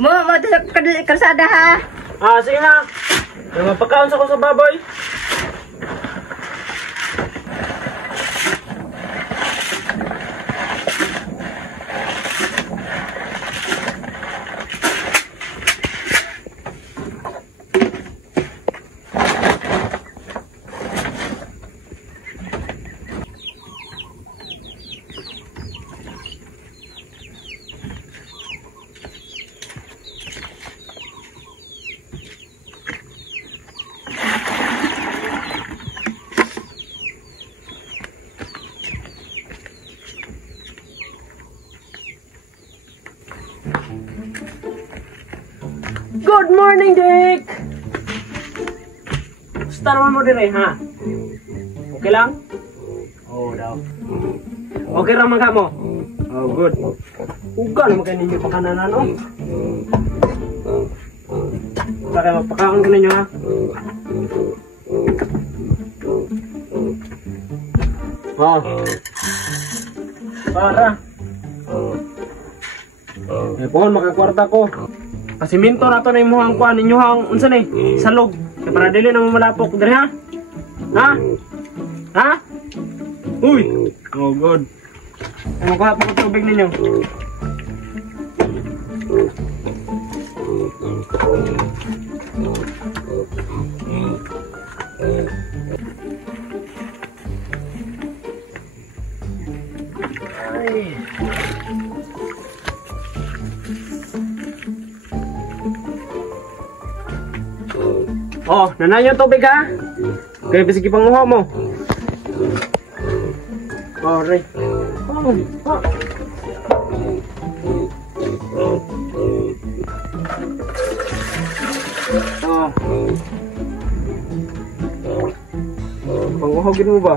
Mo kalsada ha. Ah, sige na. Mapakaon sa ko sa baboy. Good morning, Dick! Basta naman mo din ha? Okay lang? Oo daw. Okay lang mga mo? Oh, good. Uga naman kayo ninyo pakananan, oh. Baka magpakaon ka ninyo, ha? Oh. Para. Eh, pohon, makakwarta ko. Pasiminto na to na yung muhang kuha ninyo hang unsa ni salog kaya para dili na malapok diri ha. Ha? Uy. Oh god. Ano kuha pa ko tubig ninyo? Ay. Oh, nanay yung tubig ha? Kaya bisigi pang uho mo. Oh, Ray. Oh, oh. Oh. Panguhogin mo ba?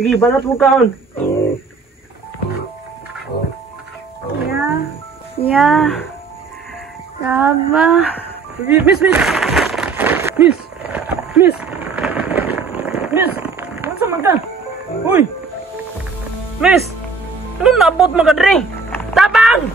Sige, banat mo kaon. Ya. Sabar. Miss. Ano man ka? Uy. Miss. Ano nabot mga dre? Tabang!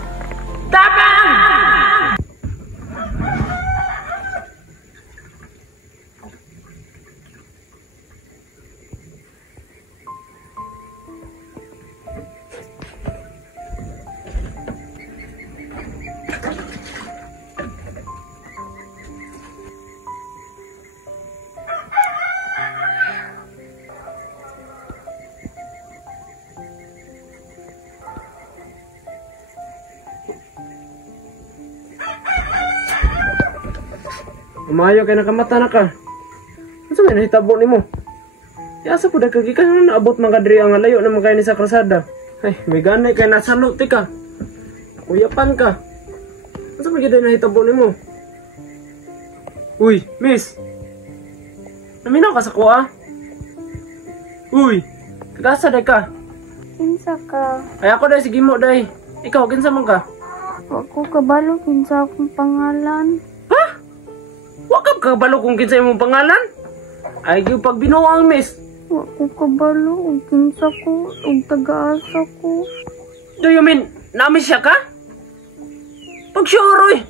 Umayo kay nakamata na ka. Ano may nahitabo ni mo? Yasa po dagkagikan nung naabot mga diri ang layo na mga ni sa krasada. Ay, may ganay kay nasalo ti ka. Uyapan ka. Ano may ganda nahitabo ni mo? Uy, miss. Naminaw ka sa kuha? Uy, kagasa day ka. Kinsa ka? Ay ako day, sige mo day. Ikaw, kinsa man ka? Wa ko kabalo kinsa akong pangalan. Wakap ka balo kung kinsa imong pangalan? Ay gyud pag binuang miss. Wa ko kabalo ug kinsa ko ug taga-asa ko. Do you mean nami siya ka? Pag sure oy.